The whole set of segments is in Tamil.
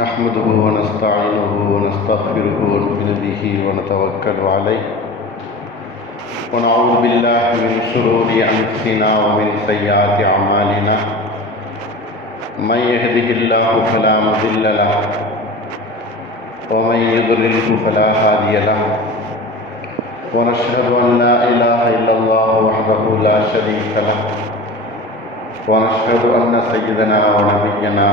نحمده ونستعينه ونستغفره ونؤمن به ونتوكل عليه ونعوذ بالله من شرور أنفسنا ومن سيئات أعمالنا من يهده الله فلا مضل له ومن يضلله فلا هادي له ونشهد أن لا إله إلا الله وحده لا شريك له ونشهد أن سيدنا ونبينا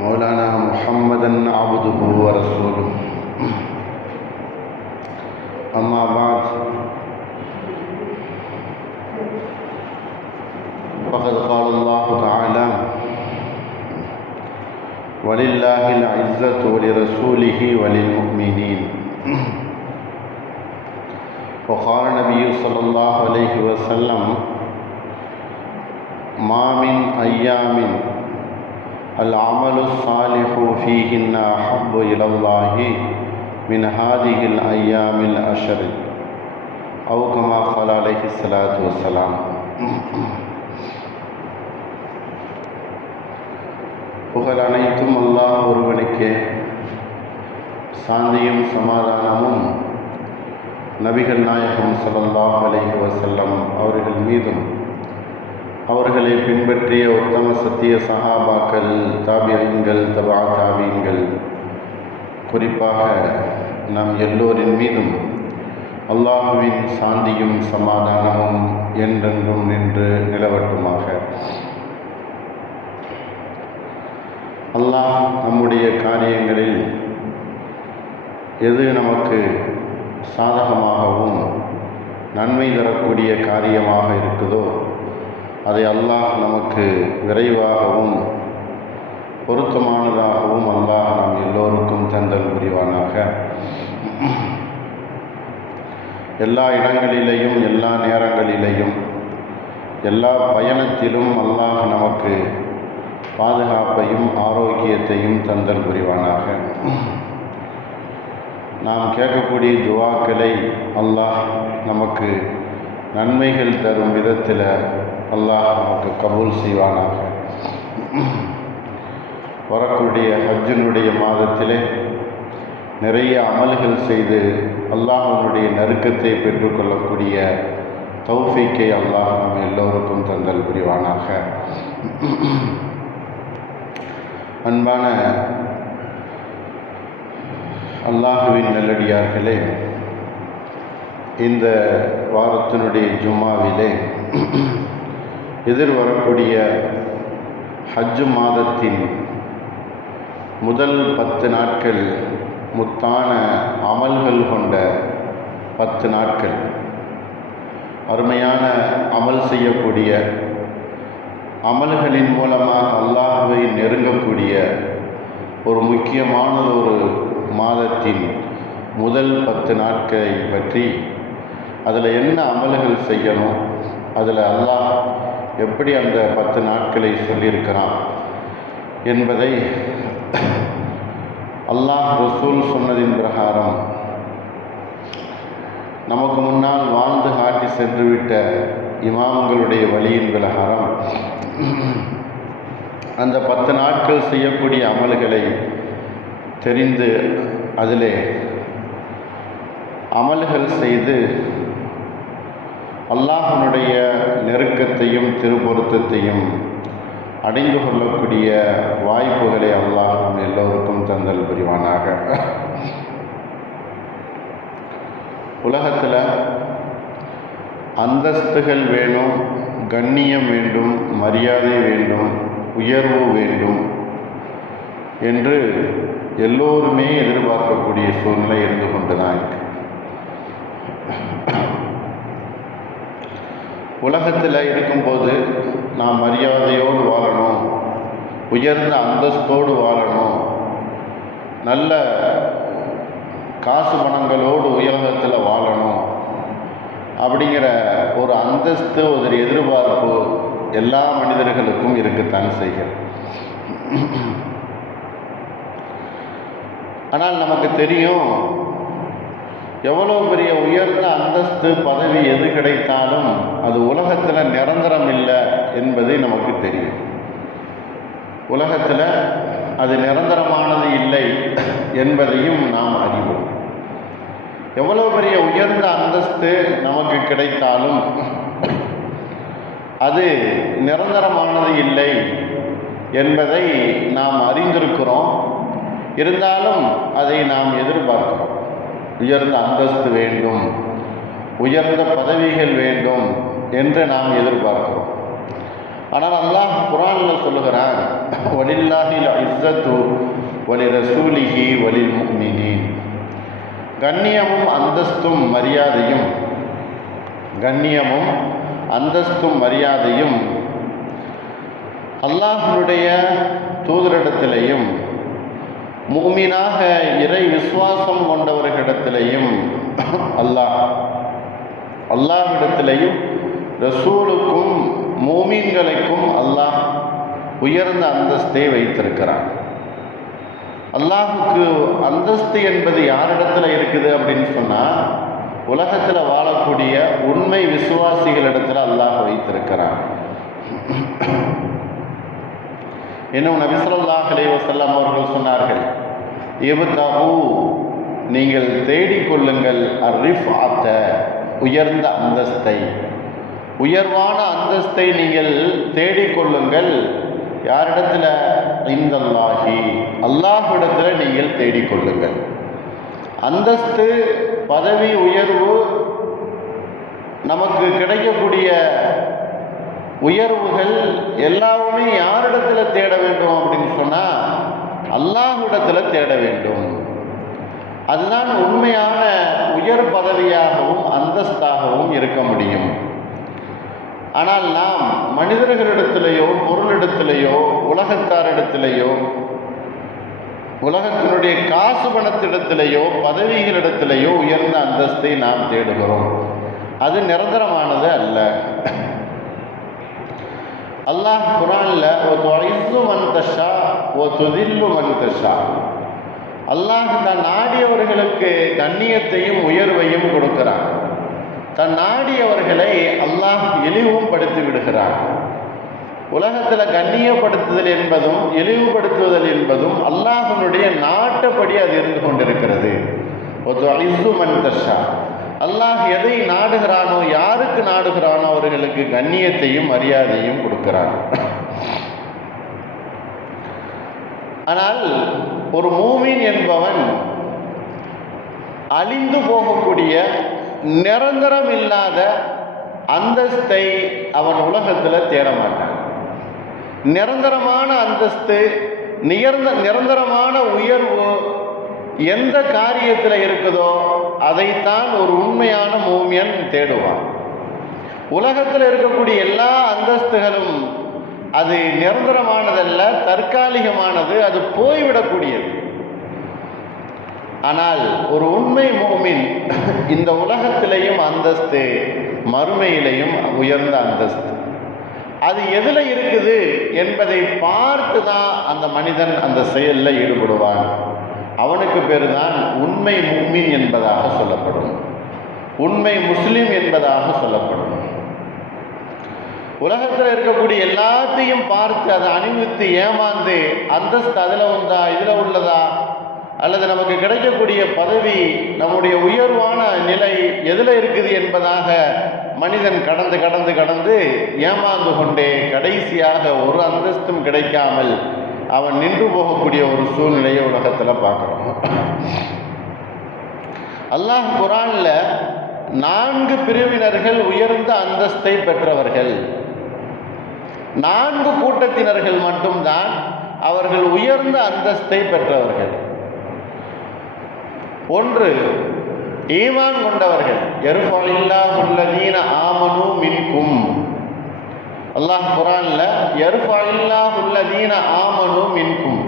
مولانا محمدا عبده ورسوله أما بعد فقد قال الله تعالى ولله العزة ولرسوله وللمؤمنين وقال النبي صلى الله عليه وسلم ما من أيام العمل الصالح فيهن أحب إلى الله من هذه الأيام العشر أو كما قال عليه الصلاة والسلام. புகழ் அனைத்தும் அல்லாஹ் ஒருவனுக்கே, சாந்தியும் சமாதானமும் நபிகள் நாயகம் ஸல்லல்லாஹு அலைஹி வஸல்லம் அவர்கள் மீதும் அவர்களை பின்பற்றிய உத்தம சத்திய சஹாபாக்கள், தாபியீன்கள், தபா தாபீன்கள், குறிப்பாக நம் எல்லோரின் மீதும் அல்லாஹுவின் சாந்தியும் சமாதானமும் என்றென்றும் நின்று நிலவட்டுமாக. அல்லாஹ் நம்முடைய காரியங்களில் எது நமக்கு சாதகமாகவும் நன்மை தரக்கூடிய காரியமாக இருக்குதோ அதை அல்லாஹ் நமக்கு விரைவாகவும் பொருத்தமானதாகவும் அல்லாஹ் நாம் எல்லோருக்கும் தந்தல் புரிவானாக. எல்லா இடங்களிலேயும் எல்லா நேரங்களிலேயும் எல்லா பயணத்திலும் அல்லாஹ் நமக்கு பாதுகாப்பையும் ஆரோக்கியத்தையும் தந்தல் புரிவானாக. நாம் கேட்கக்கூடிய துவாக்களை அல்லாஹ் நமக்கு நன்மைகள் தரும் விதத்தில் அல்லாஹ் நமக்கு கபூல் செய்வானாக. வரக்கூடிய ஹஜ்ஜினுடைய மாதத்திலே நிறைய அமல்கள் செய்து அல்லாஹ்வுடைய நெருக்கத்தை பெற்றுக்கொள்ளக்கூடிய தௌஃபீக்கை அல்லாஹ் நம் எல்லோருக்கும் தந்தல் புரிவானாக. அன்பான அல்லாஹுவின் நல்லடியார்களே, இந்த வாரத்தினுடைய ஜும்மாவிலே எதிர்வரக்கூடிய ஹஜ் மாதத்தின் முதல் 10 நாட்கள் முத்தான அமல்கள் கொண்ட 10 நாட்கள், அருமையான அமல் செய்யக்கூடிய, அமல்களின் மூலமாக அல்லாஹ்வை நெருங்கக்கூடிய ஒரு முக்கியமான ஒரு மாதத்தின் முதல் 10 நாட்களை பற்றி, அதில் என்ன அமல்கள் செய்யணும், அதில் அல்லாஹ் எப்படி அந்த 10 நாட்களை சொல்லியிருக்கிறான் என்பதை அல்லாஹ் ரசூல் சொன்னதின் பிரகாரம் நமக்கு முன்னால் வாழ்ந்து காட்டி சென்றுவிட்ட இமாம்களுடைய வழியின் பிரகாரம் அந்த 10 நாட்கள் செய்யக்கூடிய அமல்களை தெரிந்து அதிலே அமல்கள் செய்து அல்லாஹ்வுடைய நெருக்கத்தையும் திருப்பொருத்தத்தையும் அடைந்து கொள்ளக்கூடிய வாய்ப்புகளை அல்லாஹ் நம் எல்லோருக்கும் தந்தல் புரிவானாக. உலகத்தில் அந்தஸ்துகள் வேணும், கண்ணியம் வேண்டும், மரியாதை வேண்டும், உயர்வு வேண்டும் என்று எல்லோருமே எதிர்பார்க்கக்கூடிய சூழ்நிலை இருந்து கொண்டு தான் இருக்கு. உலகத்தில் இருக்கும்போது நாம் மரியாதையோடு வாழணும், உயர்ந்த அந்தஸ்தோடு வாழணும், நல்ல காசு பணங்களோடு உலகத்தில் வாழணும் அப்படிங்கிற ஒரு அந்தஸ்து, ஒரு எதிர்பார்ப்பு எல்லா மனிதர்களுக்கும் இருக்கத்தான் செய்கிறது. ஆனால் நமக்கு தெரியும், எவ்வளோ பெரிய உயர்ந்த அந்தஸ்து பதவி எது கிடைத்தாலும் அது உலகத்தில் நிரந்தரம் இல்லை என்பது நமக்கு தெரியும். உலகத்தில் அது நிரந்தரமானது இல்லை என்பதையும் நாம் அறிவோம். எவ்வளோ பெரிய உயர்ந்த அந்தஸ்து நமக்கு கிடைத்தாலும் அது நிரந்தரமானது இல்லை என்பதை நாம் அறிந்திருக்கிறோம். இருந்தாலும் அதை நாம் எதிர்பார்க்கிறோம். உயர்ந்த அந்தஸ்து வேண்டும், உயர்ந்த பதவிகள் வேண்டும் என்று நாம் எதிர்பார்க்கிறோம். ஆனால் அல்லாஹ் குர்ஆனில் சொல்லுகிறான், வலில்லாஹில் இஸ்ஸத்து வலி ரசூலிஹி வலில் முஃமினீன். கண்ணியமும் அந்தஸ்தும் மரியாதையும் அல்லாஹ்வுடைய தூதரிடத்திலேயும் முஃமினாக இறை விசுவாசம் கொண்டவர்களிடத்திலேயும் அல்லாஹ்விடத்திலேயும் ரசூலுக்கும் மூமீன்களுக்கும் அல்லாஹ் உயர்ந்த அந்தஸ்தை வைத்திருக்கிறான். அல்லாஹுக்கு அந்தஸ்து என்பது யாரிடத்துல இருக்குது அப்படின்னு சொன்னால், உலகத்தில் வாழக்கூடிய உண்மை விசுவாசிகளிடத்தில் அல்லாஹ் வைத்திருக்கிறான். இன்னும் நபி ஸல்லல்லாஹு அலைஹி வஸல்லம் அவர்கள் சொன்னார்கள், இப்தகு, நீங்கள் தேடிக்கொள்ளுங்கள் அர்ரிஃஅத, உயர்ந்த அந்தஸ்தை, உயர்வான அந்தஸ்தை நீங்கள் தேடிக்கொள்ளுங்கள். யாரிடத்துல? இந்தல்லாஹி, அல்லாஹ்விடத்தில் நீங்கள் தேடிக்கொள்ளுங்கள். அந்தஸ்து, பதவி உயர்வு, நமக்கு கிடைக்கக்கூடிய உயர்வுகள் எல்லாமே யாரிடத்தில் தேட வேண்டும் அப்படின்னு சொன்னால் அல்லாஹ்விடத்தில் தேட வேண்டும். அதுதான் உண்மையான உயர் பதவியாகவும் அந்தஸ்தாகவும் இருக்க முடியும். ஆனால் நாம் மனிதர்களிடத்திலேயோ பொருளிடத்திலேயோ உலகத்தாரிடத்திலேயோ உலகத்தினுடைய காசு பணத்திடத்திலேயோ பதவிகளிடத்திலேயோ உயர்ந்த அந்தஸ்தை நாம் தேடுகிறோம். அது நிரந்தரமானது அல்ல. அல்லாஹ் குர்ஆன்ல வதுஇஸ்ஸு மன் தஷா வதுதில்லு மன் தஷா, அல்லாஹ் தன் நாடியவர்களுக்கு கண்ணியத்தையும் உயர்வையும் கொடுக்கிறான். தன் நாடியவர்களை அல்லாஹ் இழிவும் படுத்தி விடுகிறான். உலகத்தில் கண்ணியப்படுத்துதல் என்பதும் இழிவுபடுத்துதல் என்பதும் அல்லாஹ்வினுடைய நாட்டப்படி அது இருந்து கொண்டிருக்கிறது. வதுஇஸ்ஸு மன் தஷா, அல்லாஹ் எதை நாடுகிறானோ, யாருக்கு நாடுகிறானோ அவர்களுக்கு கண்ணியத்தையும் மரியாதையும் கொடுக்கிறான். ஆனால் ஒரு மூமின் என்பவன் அழிந்து போகக்கூடிய நிரந்தரம் இல்லாத அந்தஸ்தை அவன் உலகத்தில் தேட மாட்டான். நிரந்தரமான அந்தஸ்து, நிரந்தரமான உயர்வு எந்த காரியத்தில் இருக்குதோ அதைத்தான் ஒரு உண்மையான மூமியன் தேடுவான். உலகத்தில் இருக்கக்கூடிய எல்லா அந்தஸ்துகளும் அது நிரந்தரமானதல்ல, தற்காலிகமானது, அது போய்விடக்கூடியது. ஆனால் ஒரு உண்மை மூமின் இந்த உலகத்திலேயும் அந்தஸ்து, மறுமையிலையும் உயர்ந்த அந்தஸ்து. அது எதில் இருக்குது என்பதை பார்த்து தான் அந்த மனிதன் அந்த செயலில் ஈடுபடுவான். அவனுக்கு பேர் தான் உண்மை முஃமின் என்பதாக சொல்லப்படும், உண்மை முஸ்லிம் என்பதாக சொல்லப்படும். உலகத்தில் இருக்கக்கூடிய எல்லாத்தையும் பார்த்து அதை அணிவித்து ஏமாந்து அந்தஸ்து அதில் உண்டா இதில் உள்ளதா, அல்லது நமக்கு கிடைக்கக்கூடிய பதவி, நம்முடைய உயர்வான நிலை எதில் இருக்குது என்பதாக மனிதன் கடந்து கடந்து கடந்து ஏமாந்து கொண்டே கடைசியாக ஒரு அந்தஸ்தும் கிடைக்காமல் அவன் நின்று போகக்கூடிய ஒரு சூழ்நிலையை உலகத்தில் பார்க்குறோம். அல்லாஹ் குர்ஆன்ல 4 பிரிவினர்கள் உயர்ந்த அந்தஸ்தை பெற்றவர்கள், 4 கூட்டத்தினர்கள் மட்டும்தான் அவர்கள் உயர்ந்த அந்தஸ்தை பெற்றவர்கள். 1, ஈமான் கொண்டவர்கள். யர்ஃபஇல்லாஹுல்லதீன ஆமனு மின்கும், அல்லாஹ் குர்ஆன்ல யர்ஃபஇல்லாஹுல்லதீன ஆமனு மின்கும்,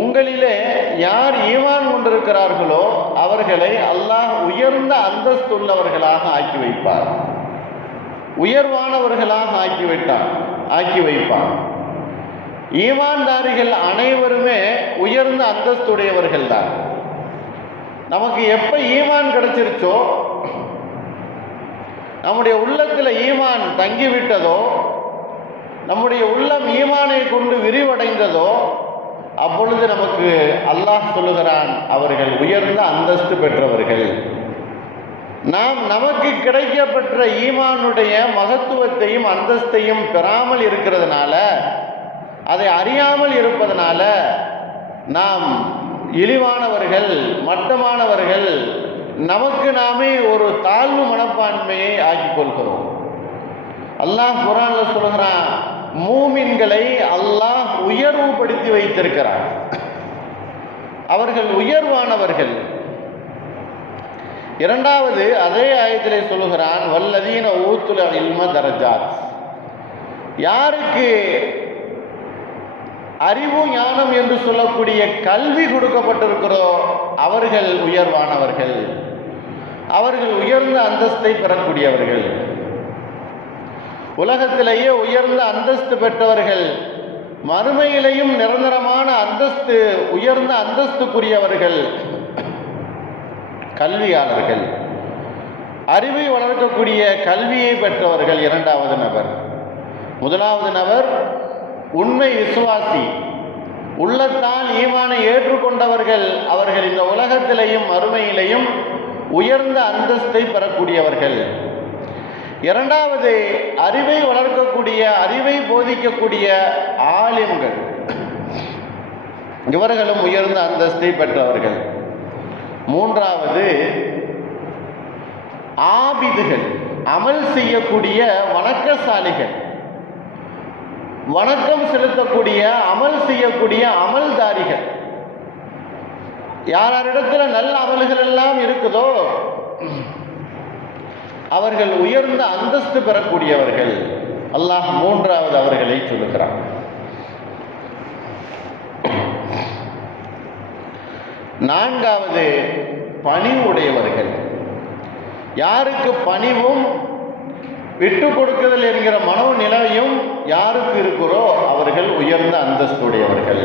உங்களிலே யார் ஈமான் கொண்டிருக்கிறார்களோ அவர்களை அல்லாஹ் உயர்ந்த அந்தஸ்துள்ளவர்களாக ஆக்கி வைப்பார், உயர்வானவர்களாக ஆக்கி வைப்பார். ஈமான்தாரிகள் அனைவருமே உயர்ந்த அந்தஸ்துடையவர்கள் தான். நமக்கு எப்போ ஈமான் கிடைச்சிருச்சோ, நம்முடைய உள்ளத்தில் ஈமான் தங்கிவிட்டதோ, நம்முடைய உள்ளம் ஈமானை கொண்டு விரிவடைந்ததோ அப்பொழுது நமக்கு அல்லாஹ் சொல்லுகிறான், அவர்கள் உயர்ந்த அந்தஸ்து பெற்றவர்கள். நாம் நமக்கு கிடைக்கப்பெற்ற ஈமானுடைய மகத்துவத்தையும் அந்தஸ்தையும் பெறாமல் இருக்கிறதுனால, அதை அறியாமல் இருப்பதனால நாம் இழிவானவர்கள், மட்டமானவர்கள், நமக்கு நாமே ஒரு தாழ்வு மனப்பான்மையை ஆக்கிக் கொள்கிறோம். அல்லாஹ் குர்ஆன்ல சொல்கிறான், மூமின்களை அல்லாஹ் உயர்வுபடுத்தி வைத்திருக்கிறார், அவர்கள் உயர்வானவர்கள். இரண்டாவது அதே ஆயத்திலே சொல்லுகிறான், வல்லதீன ஊத்துல் இல்ம தரஜாத், யாருக்கு அறிவு ஞானம் என்று சொல்லக்கூடிய கல்வி கொடுக்கப்பட்டிருக்கிறோ அவர்கள் உயர்வானவர்கள், அவர்கள் உயர்ந்த அந்தஸ்தை பெறக்கூடியவர்கள். உலகத்திலேயே உயர்ந்த அந்தஸ்து பெற்றவர்கள், மறுமையிலேயும் நிரந்தரமான அந்தஸ்து, உயர்ந்த அந்தஸ்துக்குரியவர்கள் கல்வியாளர்கள், அறிவை வளர்க்கக்கூடிய கல்வியை பெற்றவர்கள். இரண்டாவது நபர். முதலாவது நபர் உண்மை விசுவாசி, உள்ளத்தால் ஈமானை ஏற்றுக்கொண்டவர்கள், அவர்கள் இந்த உலகத்திலேயும் மறுமையிலேயும் உயர்ந்த அந்தஸ்தை பெறக்கூடியவர்கள். இரண்டாவது அறிவை வளர்க்கக்கூடிய, அறிவை போதிக்கக்கூடிய ஆலிம்கள், இவர்களும் உயர்ந்த அந்தஸ்தை பெற்றவர்கள். மூன்றாவது ஆபிதுகள், அமல் செய்யக்கூடிய வணக்கசாலிகள், வணக்கம் செலுத்தக்கூடிய, அமல் செய்யக்கூடிய அமல்தாரிகள். யாரிடத்தில் நல்ல அமல்கள் எல்லாம் இருக்குதோ அவர்கள் உயர்ந்த அந்தஸ்து பெறக்கூடியவர்கள். அல்லாஹ் மூன்றாவது அவர்களை சொல்லுகிறான். நான்காவது பணிவுடையவர்கள். யாருக்கு பணிவும் விட்டு கொடுக்குதல் என்கிற மனோநிலையும் யாருக்கு இருக்கிறோ அவர்கள் உயர்ந்த அந்தஸ்துடையவர்கள்.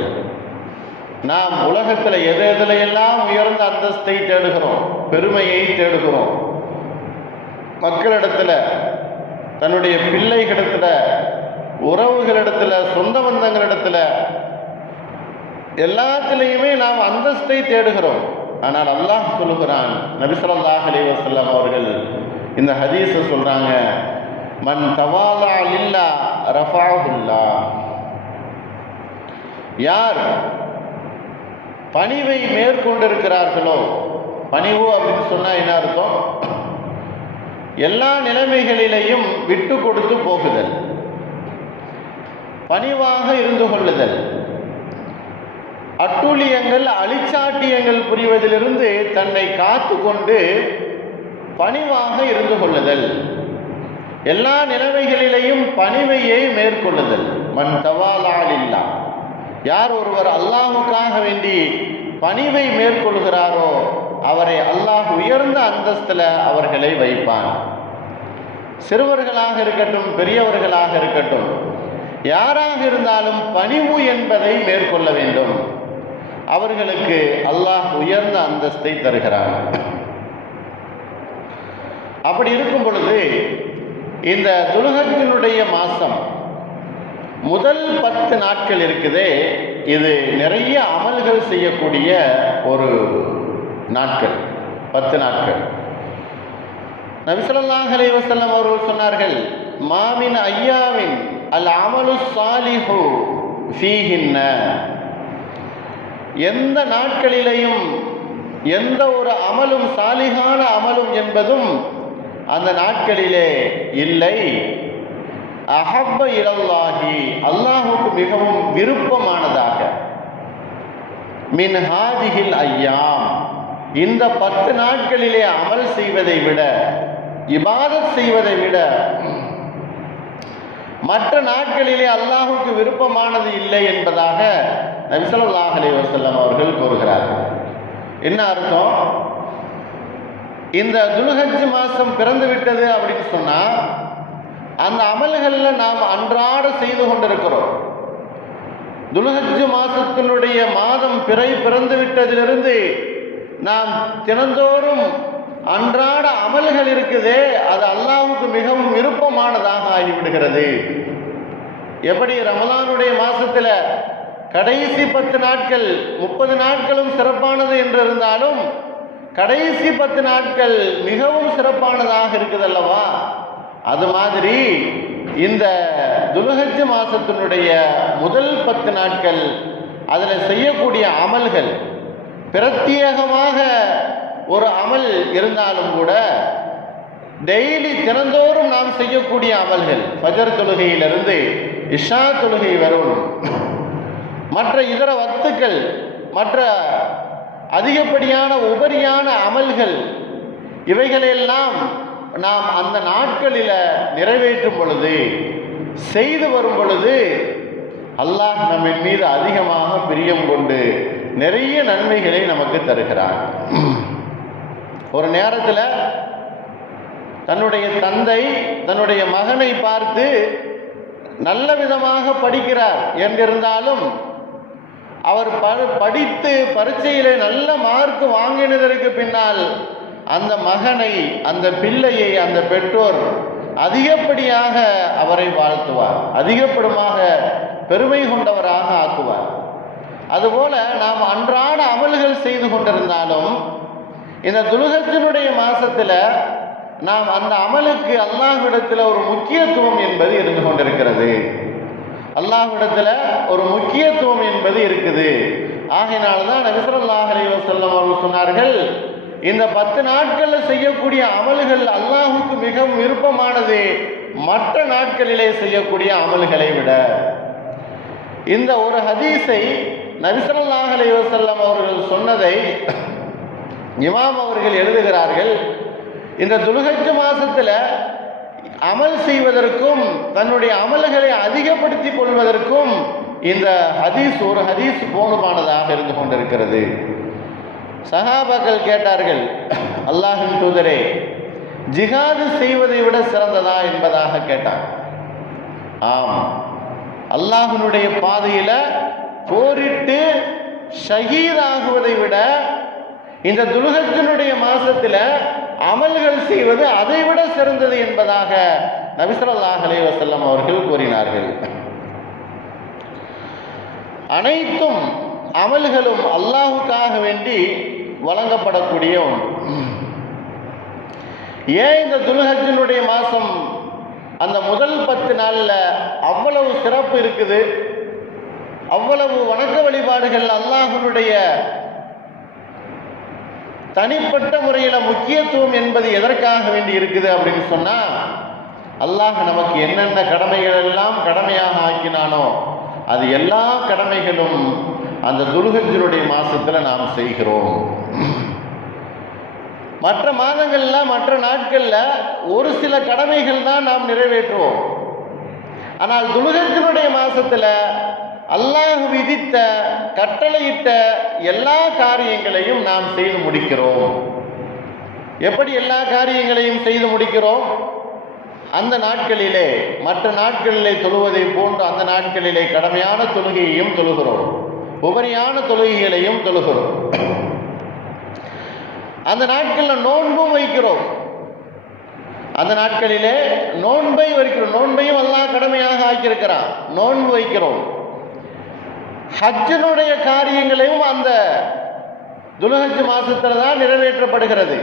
நாம் உலகத்தில் எதிலையெல்லாம் உயர்ந்த அந்தஸ்தை தேடுகிறோம், பெருமையை தேடுகிறோம், மக்களிடத்தில், தன்னுடைய பிள்ளைகளிடத்தில், உறவுகளிடத்தில், சொந்த பந்தங்களிடத்தில், எல்லாத்திலையுமே நாம் அந்தஸ்தை தேடுகிறோம். ஆனால் அல்லாஹ் சொல்லுகிறான், நபி ஸல்லல்லாஹு அலைஹி வஸல்லம் அவர்கள் இந்த ஹதீஸை சொல்றாங்க, மன் தவாலா லில்லாஹ் ரஃபஅஹுல்லாஹ், யார் பணிவை மேற்கொண்டிருக்கிறார்களோ, பணிவு அப்படின்னு சொன்னா என்ன அர்த்தம்? எல்லா நிலைமைகளிலேயும் விட்டு கொடுத்து போகுதல், பணிவாக இருந்து கொள்ளுதல், அட்டூழியங்கள் அழிச்சாட்டியங்கள் புரிவதிலிருந்து தன்னை காத்து கொண்டு பணிவாக இருந்து கொள்ளுதல், எல்லா நிலைமைகளிலேயும் பணிவையை மேற்கொள்ளுதல். மன் தவாலா லில்லாஹ், யார் ஒருவர் அல்லாஹுக்காக வேண்டி பணிவை மேற்கொள்கிறாரோ அவரை அல்லாஹ் உயர்ந்த அந்தஸ்தில் அவர்களை வைப்பான். சிறுவர்களாக இருக்கட்டும், பெரியவர்களாக இருக்கட்டும், யாராக இருந்தாலும் பணிவு என்பதை மேற்கொள்ள வேண்டும். அவர்களுக்கு அல்லாஹ் உயர்ந்த அந்தஸ்தை தருகிறான். அப்படி இருக்கும் பொழுது இந்த துல்ஹஜ்ஜினுடைய மாதம் முதல் 10 நாட்கள் இருக்குதே, இது நிறைய அமல்கள் செய்யக்கூடிய ஒரு நாட்கள், 10 நாட்கள். நபி ஸல்லல்லாஹு அலைஹி வஸல்லம் அவர்கள் சொன்னார்கள், மாமின் ஐயாவின் அல் அமலு ஸாலிஹு ஃபீஹின்ன, எந்த நாட்களிலேயும் எந்த ஒரு அமலும், சாலிகான அமலும் என்பதும் அந்த நாட்களிலே இல்லை. அஹப்ப இலல்லாஹி, அல்லாஹுக்கு மிகவும் விருப்பமானதாக, மின் ஹாதிஹில் ஐயாம், இந்த 10 நாட்களிலே அமல் செய்வதை விட, இபாதத் செய்வதை விட மற்ற நாட்களிலே அல்லாஹுக்கு விருப்பமானது இல்லை என்பதாக நபி ஸல்லல்லாஹு அலைஹி வஸல்லம் அவர்கள் கூறுகிறார்கள். என்ன அர்த்தம்? இந்த துல்ஹஜ் மாதம் பிறந்து விட்டது அப்படின்னு சொன்னால் அந்த அமல்களில் நாம் அன்றாட செய்து கொண்டிருக்கிறோம். துல்ஹஜ் மாதத்தினுடைய மாதம் பிறந்து விட்டதிலிருந்து நாம் தினந்தோறும் அன்றாட அமல்கள் இருக்குதே, அது அல்லாஹ்வுக்கு மிகவும் விருப்பமானதாக ஆகிவிடுகிறது. எப்படி ரமலானுடைய மாசத்துல கடைசி 10 நாட்கள் 30 நாட்களும் சிறப்பானது என்று இருந்தாலும் கடைசி 10 நாட்கள் மிகவும் சிறப்பானதாக இருக்குது அல்லவா, அது மாதிரி இந்த துல்ஹஜ் மாசத்தினுடைய முதல் 10 நாட்கள் அதில் செய்யக்கூடிய அமல்கள் பிரத்யேகமாக ஒரு அமல் இருந்தாலும் கூட டெய்லி தினந்தோறும் நாம் செய்யக்கூடிய அமல்கள், ஃபஜர் தொழுகையிலிருந்து இஷா தொழுகை வரும், மற்ற இதர வத்துக்கள், மற்ற அதிகப்படியான உபரியான அமல்கள், இவைகளெல்லாம் நாம் அந்த நாட்களில் நிறைவேற்றும் பொழுது, செய்து வரும் பொழுது அல்லாஹ் நம்மின் மீது அதிகமாக பிரியம் கொண்டு நிறைய நன்மைகளை நமக்கு தருகிறார். ஒரு நேரத்தில் தன்னுடைய தந்தை தன்னுடைய மகனை பார்த்து நல்ல விதமாக படிக்கிறார் என்றிருந்தாலும் அவர் படித்து பரீட்சையிலே நல்ல மார்க் வாங்கினதற்கு பின்னால் அந்த மகனை, அந்த பிள்ளையை அந்த பெற்றோர் அதிகப்படியாக அவரை வாழ்த்துவார், அதிகப்படியாக பெருமை கொண்டவராக ஆக்குவார். அதுபோல நாம் அன்றாட அமல்கள் செய்து கொண்டிருந்தாலும் இந்த துல்ஹஜ்ஜினுடைய மாசத்தில் நாம் அந்த அமலுக்கு அல்லாஹ்விடத்தில் ஒரு முக்கியத்துவம் என்பது இருந்து கொண்டிருக்கிறது. அல்லாஹ்விடத்தில் ஒரு முக்கியத்துவம் என்பது இருக்குது. ஆகையினால்தான் நபி ஸல்லல்லாஹு அலைஹி வஸல்லம் அவர்கள் சொன்னார்கள், இந்த 10 நாட்களில் செய்யக்கூடிய அமல்கள் அல்லாஹுக்கு மிகவும் விருப்பமானது மற்ற நாட்களிலே செய்யக்கூடிய அமல்களை விட. இந்த ஒரு ஹதீஸை நபி ஸல்லல்லாஹு அலைஹி வஸல்லம் அவர்கள் சொன்னதை இமாம் அவர்கள் எழுதுகிறார்கள். இந்த துல்ஹஜ் மாசத்தில் அமல் செய்வதற்கும் தன்னுடைய அமல்களை அதிகப்படுத்திக் கொள்வதற்கும் இந்த ஹதீஸ் ஒரு ஹதீஸ் போதுமானதாக இருந்து கொண்டிருக்கிறது. சஹாபாக்கள் கேட்டார்கள், அல்லாஹ்வின் தூதரே, ஜிஹாது செய்வதை விட சிறந்ததா என்பதாக கேட்டார். ஆம், அல்லாஹ்வினுடைய பாதையில் போரிட்டு ஷஹீதாகுவதை விட இந்த துல்ஹஜ்ஜினுடைய மாசத்தில் அமல்கள் செய்வது அதைவிட சிறந்தது என்பதாக நபி ஸல்லல்லாஹு அலைஹி வஸல்லம் அவர்கள் கூறினார்கள். அனைத்தும் அமல்களும் அல்லாஹுக்காக வேண்டி வழங்கப்படக்கூடிய ஒன்று. ஏன் இந்த துல்ஹஜ்ஜினுடைய மாதம் அந்த முதல் 10 நாளில் அவ்வளவு சிறப்பு இருக்குது, அவ்வளவு வணக்க வழிபாடுகள் அல்லாஹ்வினுடைய தனிப்பட்ட முறையில் முக்கியத்துவம் என்பது எதற்காக வேண்டி இருக்குது அப்படின்னு சொன்னால், அல்லாஹ் நமக்கு என்னென்ன கடமைகள் எல்லாம் கடமையாக ஆக்கினானோ அது எல்லா கடமைகளும் அந்த துல்ஹஜ்ஜினுடைய மாசத்தில் நாம் செய்கிறோம். மற்ற மாதங்களில் மற்ற நாட்களில் ஒரு சில கடமைகள் தான் நாம் நிறைவேற்றுவோம். ஆனால் துல்ஹஜ்ஜினுடைய மாசத்தில் அல்லாஹ் விதித்த கட்டளையிட்ட எல்லா காரியங்களையும் நாம் செய்து முடிக்கிறோம். எப்படி எல்லா காரியங்களையும் செய்து முடிக்கிறோம்? அந்த நாட்களிலே மற்ற நாட்களிலே தொழுவதை போன்று அந்த நாட்களிலே கடமையான தொழுகையையும் தொழுகிறோம், உபரியான தொழுகைகளையும் தொழுகிறோம். அந்த நாட்களில் நோன்பும் வைக்கிறோம். அந்த நாட்களிலே நோன்பை வைக்கிறோம், நோன்பையும் அல்லாஹ் கடமையாக ஆக்கியிருக்கிறான், நோன்பு வைக்கிறோம். ஹஜ்ஜினுடைய காரியங்களையும் அந்த துல்ஹஜ் மாசத்தில் தான் நிறைவேற்றப்படுகிறது.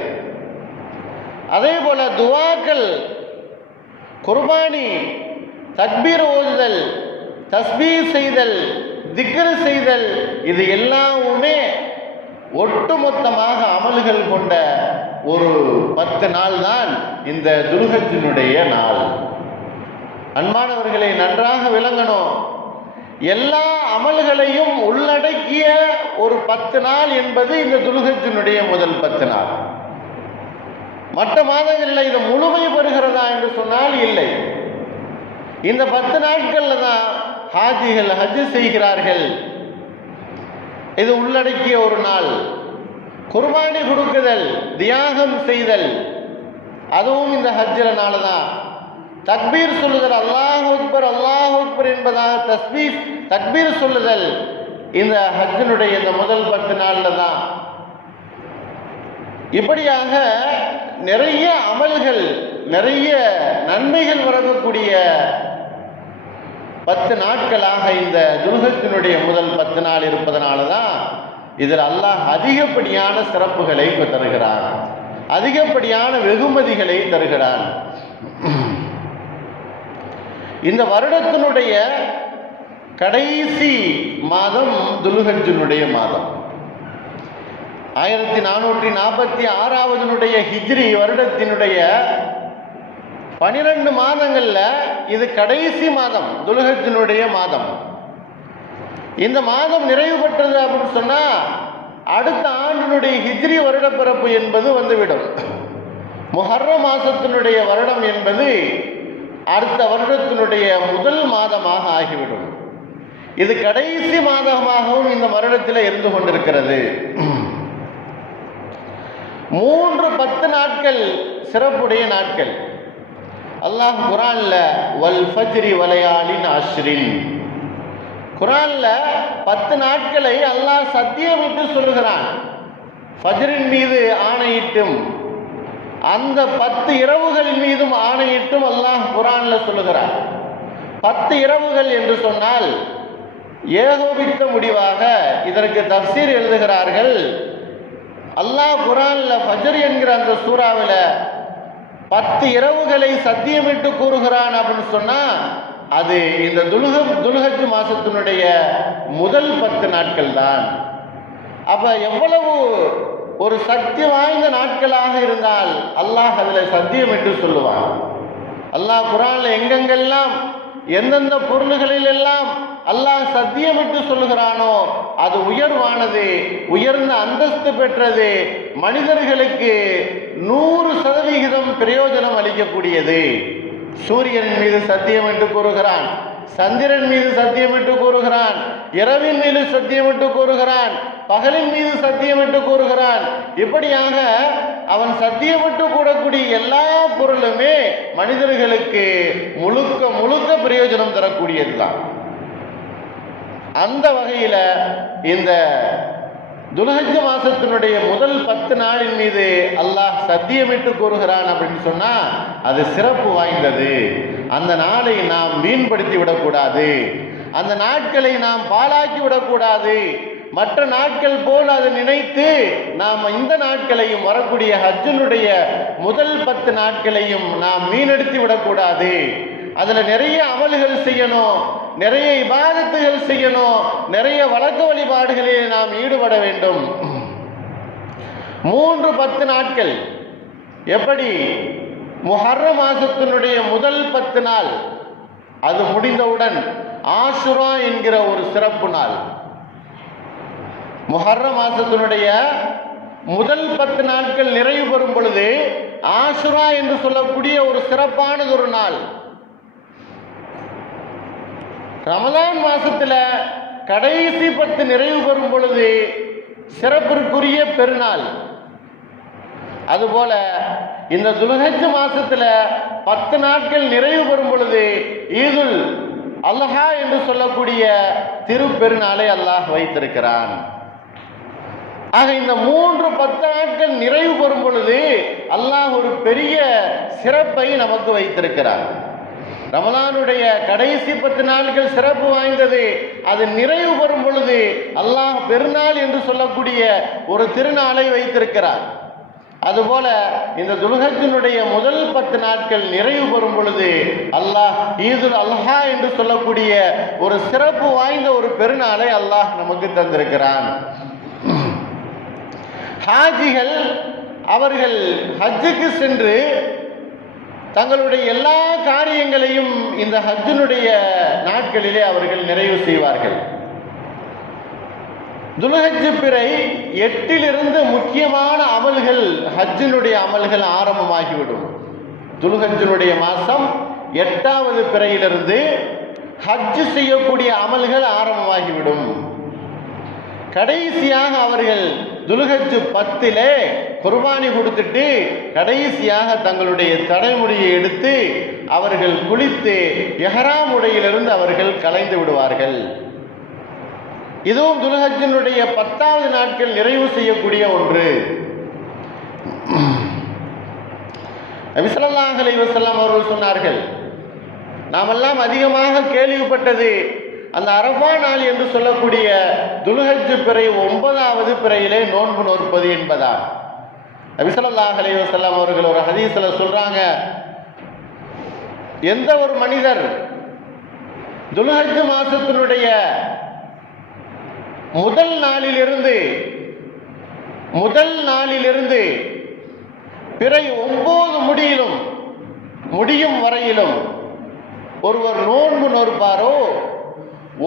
அதே போல துவாக்கள், குர்பானி, தக்பீர் ஓதுதல், தஸ்பீஹ் செய்தல், திக்ர் செய்தல், இது எல்லாமே ஒட்டுமொத்தமாக அமல்கள் கொண்ட ஒரு 10 நாள் தான் இந்த துல்ஹஜ்ஜினுடைய நாள். அன்பானவர்களை நன்றாக விளங்கணும், எல்லா அமல்களையும் உள்ளடக்கிய ஒரு 10 நாள் என்பது இந்த துல்ஹஜ்ஜினுடைய முதல் 10 நாள். மற்ற மாதங்களில் இது முழுமை பெறுகிறதா என்று சொன்னால் இல்லை. இந்த 10 நாட்களில் தான் ஹாஜிகள் ஹஜ் செய்கிறார்கள், இது உள்ளடக்கிய ஒரு நாள். குர்பானி கொடுக்குதல், தியாகம் செய்தல், அதுவும் இந்த ஹஜ்ஜில் நாள் தான். தக்பீர் சொல்லுதல், அல்லாஹ் அக்பர் அல்லாஹ் அக்பர் என்பதாக தக்பீர் சொல்லுதல் இந்த ஹஜ்ஜினுடைய இந்த முதல் 10 நாளில் தான். இப்படியாக நிறைய அமல்கள், நிறைய நன்மைகள் வரக்கூடிய 10 நாட்களாக இந்த துல்ஹஜ்ஜினுடைய முதல் 10 நாள் இருப்பதனால தான் இதில் அல்லாஹ் அதிகப்படியான சிறப்புகளை தருகிறான், அதிகப்படியான வெகுமதிகளை தருகிறான். இந்த வருடத்தினுடைய கடைசி மாதம் துல்ஹஜ்ஜினுடைய மாதம். 1446 ஹிஜ்ரி வருடத்தினுடைய 12 மாதங்களில் இது கடைசி மாதம், துல்ஹஜ்ஜினுடைய மாதம். இந்த மாதம் நிறைவு பெற்றது அப்படின்னு சொன்னால் அடுத்த ஆண்டினுடைய ஹிஜ்ரி வருடப்பிறப்பு என்பது வந்துவிடும். முஹர்ரம் மாதத்தினுடைய வருடம் என்பது அடுத்த வருடத்தினுடைய முதல் மாதமாக ஆகிவிடும். இது கடைசி மாதமாகவும் இந்த வருடத்தில் இருந்து கொண்டிருக்கிறது. 3 10 நாட்கள் சிறப்புடைய நாட்கள். அல்லாஹ் குர்ஆன்ல வல் ஃபஜ்ரி வலயாலின் அஷ்ரின், குர்ஆன்ல 10 நாட்களை அல்லாஹ் சத்தியமிட்டு சொல்கிறான். ஃபஜ்ரின் மீது ஆணையிட்டும் அந்த 10 இரவுகளின் மீதும் ஆணையிட்டும் அல்லாஹ் குர்ஆன்ல சொல்லுகிறான். 10 இரவுகள் என்று சொன்னால் ஏகோபித்த முடிவாக இதற்கு தஃசீர் எழுதுகிறார்கள். அல்லாஹ் குர்ஆன்ல ஃபஜ்ர் என்கிற அந்த சூறாவில் 10 இரவுகளை சத்தியமிட்டு கூறுகிறான் அப்படின்னு சொன்னால் அது இந்த துல்ஹஜ் மாசத்தினுடைய முதல் 10 நாட்கள் தான். அப்ப எவ்வளவு ஒரு சக்தி வாய்ந்த நாட்களாக இருந்தால் அல்லாஹ் அதில் சத்தியமிட்டு சொல்லுவான். அல்லாஹ் குர்ஆன்ல எங்கெங்கெல்லாம் எந்தெந்த பொருள்களில் எல்லாம் அல்லாஹ் சத்தியமிட்டு சொல்லுகிறானோ அது உயர்வானது, உயர்ந்த அந்தஸ்து பெற்றது, மனிதர்களுக்கு 100% பிரயோஜனம் அளிக்கக்கூடியது. சூரியன் மீது சத்தியமிட்டு கூறுகிறான், சந்திரன் மீது சத்தியமிட்டு கூறுகிறான், இரவின் மீது சத்தியமிட்டு கூறுகிறான், பகலின் மீது சத்தியமிட்டு கூறுகிறான். இப்படியாக அவன் சத்தியமிட்டு கூறக்கூடிய எல்லா பொருளுமே மனிதர்களுக்கு முழுக்க முழுக்க பிரயோஜனம் தரக்கூடியதுதான். அந்த வகையில் இந்த துல்ஹஜ் மாசத்தினுடைய முதல் 10 நாளின் மீது அல்லாஹ் சத்தியமிட்டு கூறுகிறான் அப்படின்னு சொன்னா அது சிறப்பு வாய்ந்தது. அந்த நாளை நாம் மீன்படுத்தி விடக்கூடாது, அந்த நாட்களை நாம் பாழாக்கி விடக்கூடாது. மற்ற நாட்கள் போல் அதை நினைத்து நாம் இந்த நாட்களையும் வரக்கூடிய ஹஜ்ஜினுடைய முதல் 10 நாட்களையும் நாம் மீனெடுத்து விடக்கூடாது. அதில் நிறைய அமல்கள் செய்யணும், நிறைய இபாதத்துகள் செய்யணும், நிறைய வழக்க வழிபாடுகளில் நாம் ஈடுபட வேண்டும். 3 10 நாட்கள் எப்படி? முஹர்ரம் மாசத்தினுடைய முதல் 10 நாள் அது முடிந்தவுடன் ஆஷுரா என்கிற ஒரு சிறப்பு நாள். முஹர்ரம் மாசத்தினுடைய முதல் 10 நாட்கள் நிறைவு பெறும் பொழுது ஆஷுரா என்று சொல்லக்கூடிய ஒரு சிறப்பானது ஒரு நாள். ரமலான் மாசத்துல கடைசி 10 நிறைவு பெறும் பொழுது சிறப்பிற்குரிய பெருநாள். அதுபோல இந்த துல்ஹஜ் மாசத்துல 10 நாட்கள் நிறைவு பெறும் பொழுது ஈதுல் அல்ஹா என்று சொல்லக்கூடிய திருப்பெருநாளை அல்லாஹ் வைத்திருக்கிறான். ஆக இந்த 10 நாட்கள் நிறைவு பெறும் பொழுது அல்லாஹ் ஒரு பெரிய சிறப்பை நமக்கு வைத்திருக்கிறார். ரமலானுடைய கடைசி 10 நாட்கள் சிறப்பு வாய்ந்தது. அது நிறைவு பெறும் பொழுது அல்லாஹ் பெருநாள் என்று சொல்லக்கூடிய ஒரு திருநாளை வைத்திருக்கிறார். அதுபோல இந்த துல்ஹஜ்ஜினுடைய முதல் 10 நாட்கள் நிறைவு பெறும் பொழுது அல்லாஹ் ஈதுல் அல்ஹா என்று சொல்லக்கூடிய ஒரு சிறப்பு வாய்ந்த ஒரு பெருநாளை அல்லாஹ் நமக்கு தந்திருக்கிறான். ஹாஜிகள் அவர்கள் ஹஜ்ஜுக்கு சென்று தங்களுடைய எல்லா காரியங்களையும் இந்த ஹஜ்ஜினுடைய நாட்களிலே அவர்கள் நிறைவு செய்வார்கள். துல்ஹஜ் பிறை 8 முக்கியமான அமல்கள், ஹஜ்ஜினுடைய அமல்கள் ஆரம்பமாகிவிடும். துல்ஹஜ்ஜினுடைய மாதம் 8வது பிறையிலிருந்து ஹஜ் செய்யக்கூடிய அமல்கள் ஆரம்பமாகிவிடும். கடைசியாக அவர்கள் துல்ஹஜ் 10 குர்பானி கொடுத்துட்டு கடைசியாக தங்களுடைய தலைமுடியை எடுத்து அவர்கள் குளித்து இஹ்ராம் உடையிலிருந்து அவர்கள் கலைந்து விடுவார்கள். இதுவும் துல்ஹஜ்ஜினுடைய 10வது நாட்கள் நிறைவு செய்யக்கூடிய ஒன்று. நபி ஸல்லல்லாஹு அலைஹி வஸல்லம் அவர்கள் சொன்னார்கள், நாமெல்லாம் அதிகமாக கேள்விப்பட்டது அந்த அரஃபா நாள் என்று சொல்லக்கூடிய துல்ஹஜ் பிறை 9வது பிறையிலே நோன்பு நோற்பது என்பதா. நபி ஸல்லல்லாஹு அலைஹி வஸல்லம் அவர்கள் ஒரு ஹதீஸ்ல சொல்றாங்க, எந்த ஒரு மனிதர் துல்ஹஜ் மாசத்தினுடைய முதல் நாளிலிருந்து பிறை 9 முடியும் வரையிலும் ஒருவர் நோன்பு நோற்பாரோ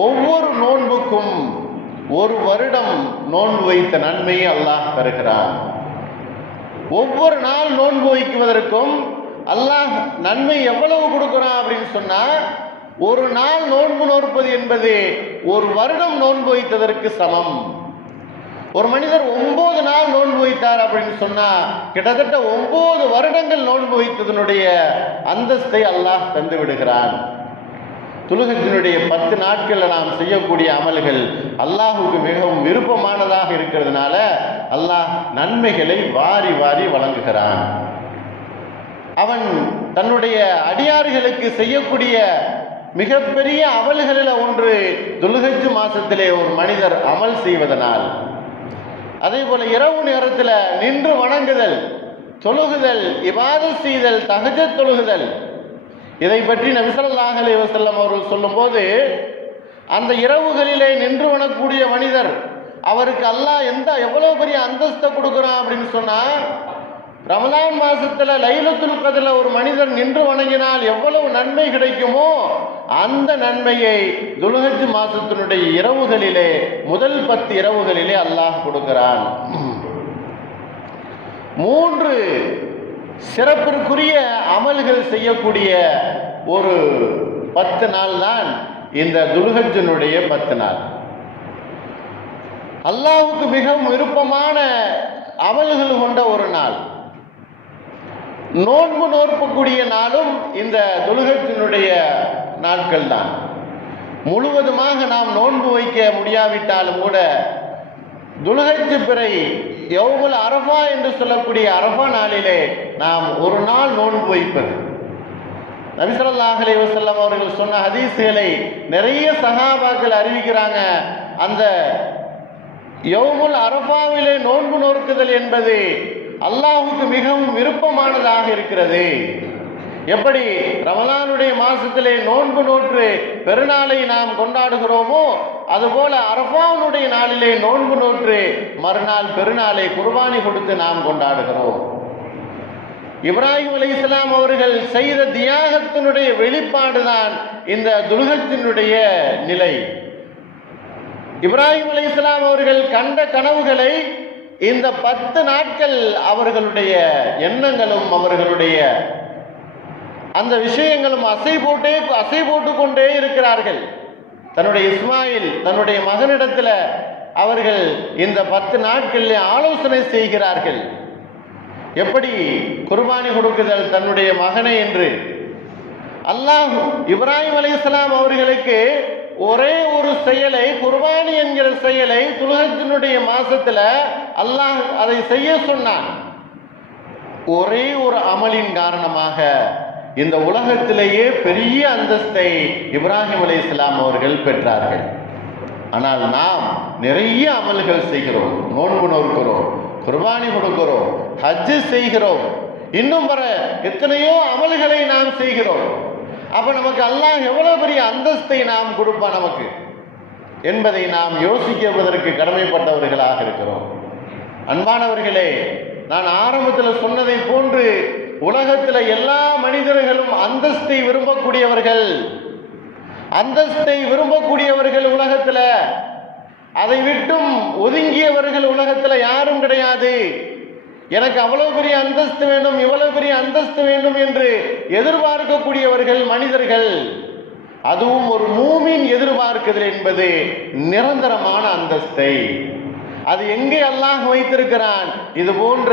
ஒவ்வொரு நோன்புக்கும் 1 வருடம் நோன்பு வைத்த நன்மையை அல்லாஹ் தருகிறான். ஒவ்வொரு நாள் நோன்பு வைக்குவதற்கும் அல்லாஹ் நன்மை எவ்வளவு கொடுக்கிறான் அப்படின்னு சொன்னா, ஒரு நாள் நோன்பு நோற்பது என்பது 1 வருடம் நோன்பு வைத்ததற்கு சமம். ஒரு மனிதர் 9 நாள் நோன்பு வைத்தார் அப்படின்னு சொன்னா கிட்டத்தட்ட 9 வருடங்கள் நோன்பு வைத்ததனுடைய அந்தஸ்தை அல்லாஹ் தந்து விடுகிறான். துல்ஹஜ்ஜினுடைய 10 நாட்களில் நாம் செய்யக்கூடிய அமல்கள் அல்லாஹுக்கு மிகவும் விருப்பமானதாக இருக்கிறதுனால அல்லாஹ் நன்மைகளை வாரி வாரி வழங்குகிறான். அவன் தன்னுடைய அடியார்களுக்கு செய்யக்கூடிய மிகப்பெரிய அமல்களில் ஒன்று துல்ஹஜ் மாசத்திலே ஒரு மனிதர் அமல் செய்வதனால். அதே போல இரவு நேரத்தில் நின்று வணங்குதல், தொழுகுதல், இபாதத் செய்தல், தஹஜ்ஜத் தொழுகுதல், இதை பற்றி நபி ஸல்லல்லாஹு அலைஹி வஸல்லம் அவர்கள் சொல்லும்போது, அந்த இரவுகளிலே நின்று வணங்கக்கூடிய மனிதர் அவருக்கு அல்லாஹ் எவ்வளவு பெரிய அந்தஸ்தை கொடுக்குறான் அப்படின்னு சொன்னா, ரமலான் மாசத்துல லைலத்துல் கத்ர்ல ஒரு மனிதர் நின்று வணங்கினால் எவ்வளவு நன்மை கிடைக்குமோ அந்த நன்மையை துல்ஹஜ் மாசத்தினுடைய இரவுகளிலே முதல் 10 இரவுகளிலே அல்லாஹ் கொடுக்கிறான். 3 சிறப்பிற்குரிய அமல்கள் செய்யக்கூடிய ஒரு 10 நாள் தான் இந்த துல்ஹஜ்ஜினுடைய 10 நாள். அல்லாஹ்வுக்கு மிகவும் விருப்பமான அமல்கள் கொண்ட ஒரு நாள். நோன்பு நோற்பக்கூடிய நாளும் இந்த துல்ஹஜ்ஜினுடைய நாட்கள் தான். முழுவதுமாக நாம் நோன்பு வைக்க முடியாவிட்டாலும் கூட துல்ஹஜ் பிறை யௌமுல் அரஃபா என்று சொல்லக்கூடிய அரஃபா நாளிலே நாம் ஒரு நாள் நோன்பு வைப்பது. நபி ஸல்லல்லாஹு அலைஹி வஸல்லம் அவர்கள் சொன்ன ஹதீஸ்களை நிறைய சஹாபாக்கள் அறிவிக்கிறாங்க. அந்த யௌமுல் அரஃபாவிலே நோன்பு நோக்குதல் என்பது அல்லாஹுக்கு மிகவும் விருப்பமானதாக இருக்கிறது. எப்படி ரமலானுடைய மாசத்திலே நோன்பு நோற்று பெருநாளை நாம் கொண்டாடுகிறோமோ அதுபோல அரஃபாவுடைய நாளிலே நோன்பு நோற்று மறுநாள் பெருநாளை குர்பானி கொடுத்து நாம் கொண்டாடுகிறோம். இப்ராஹிம் அலைஹிஸ்ஸலாம் அவர்கள் செய்த தியாகத்தினுடைய வெளிப்பாடுதான் இந்த துல்ஹஜ்ஜினுடைய நிலை. இப்ராஹிம் அலைஹிஸ்ஸலாம் அவர்கள் கண்ட கனவுகளை இந்த 10 நாட்கள் அவர்களுடைய எண்ணங்களும் அவர்களுடைய அந்த விஷயங்களும் அசை போட்டு கொண்டே இருக்கிறார்கள். தன்னுடைய இஸ்மாயில் தன்னுடைய மகனிடத்தில் அவர்கள் இந்த 10 நாட்களில் ஆலோசனை செய்கிறார்கள். எப்படி குர்பானி கொடுக்குதல் தன்னுடைய மகனை என்று. அல்லாஹ் இப்ராஹிம் அலைஹிஸ்ஸலாம் அவர்களுக்கு ஒரே ஒரு செயலை, குர்பானி என்கிற செயலை துல்ஹஜ்ஜினுடைய மாசத்துல அல்லாஹ் அதை செய்ய சொன்னான். ஒரே ஒரு அமலின் காரணமாக இந்த உலகத்திலேயே பெரிய அந்தஸ்தை இப்ராஹிம் அலைஹிஸ்ஸலாம் அவர்கள் பெற்றார்கள். ஆனால் நாம் நிறைய அமல்கள் செய்கிறோம், நோன்பு நோக்கிறோம், குர்பானி கொடுக்கிறோம், ஹஜ் செய்கிறோம், இன்னும் வர எத்தனையோ அமல்களை நாம் செய்கிறோம். அப்ப நமக்கு அல்லாஹ் எவ்வளவு பெரிய அந்தஸ்தை நாம் கொடுப்பான் நமக்கு என்பதை நாம் யோசிக்குவதற்கு கடமைப்பட்டவர்களாக இருக்கிறோம். அன்பானவர்களே, நான் ஆரம்பத்தில் சொன்னதை போன்று உலகத்தில் எல்லா மனிதர்களும் அந்தஸ்தை விரும்பக்கூடியவர்கள் உலகத்தில். அதை விட்டும் ஒதுங்கியவர்கள் உலகத்தில் யாரும் கிடையாது. எனக்கு அவ்வளவு பெரிய அந்தஸ்து வேண்டும், இவ்வளவு பெரிய அந்தஸ்து வேண்டும் என்று எதிர்பார்க்கக்கூடியவர்கள் மனிதர்கள். அதுவும் ஒரு மூமின் எதிர்பார்க்குதல் என்பது நிரந்தரமான அந்தஸ்தை. அது எங்கே அல்லாஹ் வைத்திருக்கிறான்? இது போன்ற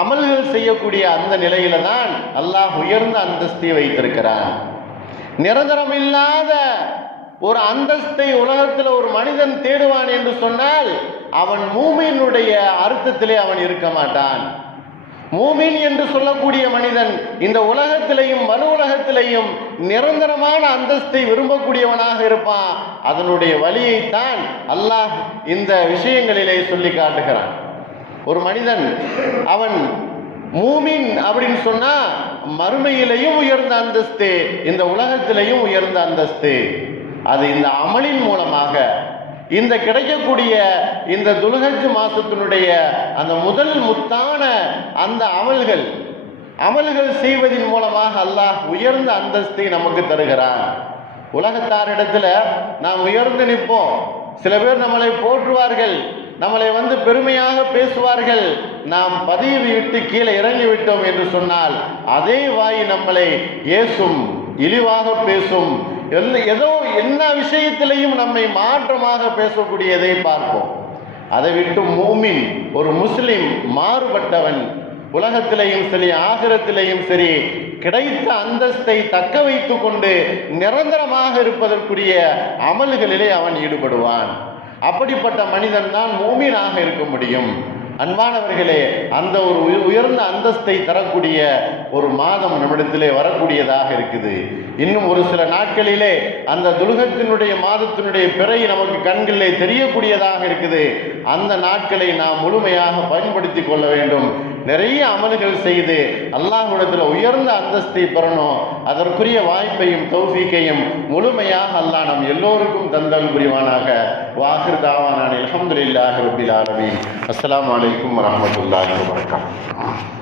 அமல்கள் செய்யக்கூடிய அந்த நிலையில தான் அல்லாஹ் உயர்ந்த அந்தஸ்தை வைத்திருக்கிறான். நிரந்தரம் இல்லாத ஒரு அந்தஸ்தை உலகத்தில் ஒரு மனிதன் தேடுவான் என்று சொன்னால் அவன் மூமினுடைய அர்த்தத்திலே அவன் இருக்க மாட்டான். மூமின் என்று சொல்லக்கூடிய மனிதன் இந்த உலகத்திலேயும் மறு உலகத்திலேயும் நிரந்தரமான அந்தஸ்தை விரும்பக்கூடியவனாக இருப்பான். அதனுடைய வழியைத்தான் அல்லாஹ் இந்த விஷயங்களிலே சொல்லி காட்டுகிறான். ஒரு மனிதன் அவன் மூமின் அப்படின்னு சொன்னா மறுமையிலையும் உயர்ந்த அந்தஸ்து, இந்த உலகத்திலையும் உயர்ந்த அந்தஸ்து. அது இந்த அமலின் மூலமாக இந்த கிடைக்கக்கூடிய இந்த துல்ஹஜ் மாசத்தினுடைய அந்த முதல் முத்தான அந்த அமல்கள் செய்வதன் மூலமாக அல்லாஹ் உயர்ந்த அந்தஸ்தை நமக்கு தருகிறான். உலகத்தாரிடத்துல நாம் உயர்ந்து நிற்போம். சில பேர் நம்மளை போற்றுவார்கள், நம்மளை பெருமையாக பேசுவார்கள். நாம் பதவி விட்டு கீழே இறங்கிவிட்டோம் என்று சொன்னால் அதே வாய் நம்மளை ஏசும், இழிவாக பேசும், எல்லா விஷயத்திலையும் நம்மை மாற்றமாக பேசக்கூடியதை பார்ப்போம். அதை விட்டு மூமின், ஒரு முஸ்லிம், மாறுபட்டவன், உலகத்திலையும் சரி ஆகிரத்திலையும் சரி கிடைத்த அந்தஸ்தை தக்க வைத்து கொண்டு நிரந்தரமாக இருப்பதற்குரிய அமல்களிலே அவன் ஈடுபடுவான். அப்படிப்பட்ட மனிதன் தான் மூமினாக இருக்க முடியும். அன்பானவர்களே, அந்த ஒரு உயர்ந்த அந்தஸ்தை தரக்கூடிய ஒரு மாதம் நம்மிடத்திலே வரக்கூடியதாக இருக்குது. இன்னும் ஒரு சில நாட்களிலே அந்த துல்ஹஜ்ஜினுடைய மாதத்தினுடைய பிறை நமக்கு கண்களிலே தெரியக்கூடியதாக இருக்குது. அந்த நாட்களை நாம் முழுமையாக பயன்படுத்தி கொள்ள வேண்டும். நிறைய அமல்கள் செய்து அல்லாஹ்விடத்தில் உயர்ந்த அந்தஸ்தை பெறணும். அதற்குரிய வாய்ப்பையும் தௌஃபீக்கையும் முழுமையாக அல்லாஹ் நம் எல்லோருக்கும் தந்தல் புரிவானாக. வாஹிர் தாவானான் அல்ஹம்துலில்லாஹி ரப்பில் ஆலமீன். அஸ்ஸலாமு அலைக்கும் வரஹ்மத்துல்லாஹி வபரகாத்துஹு.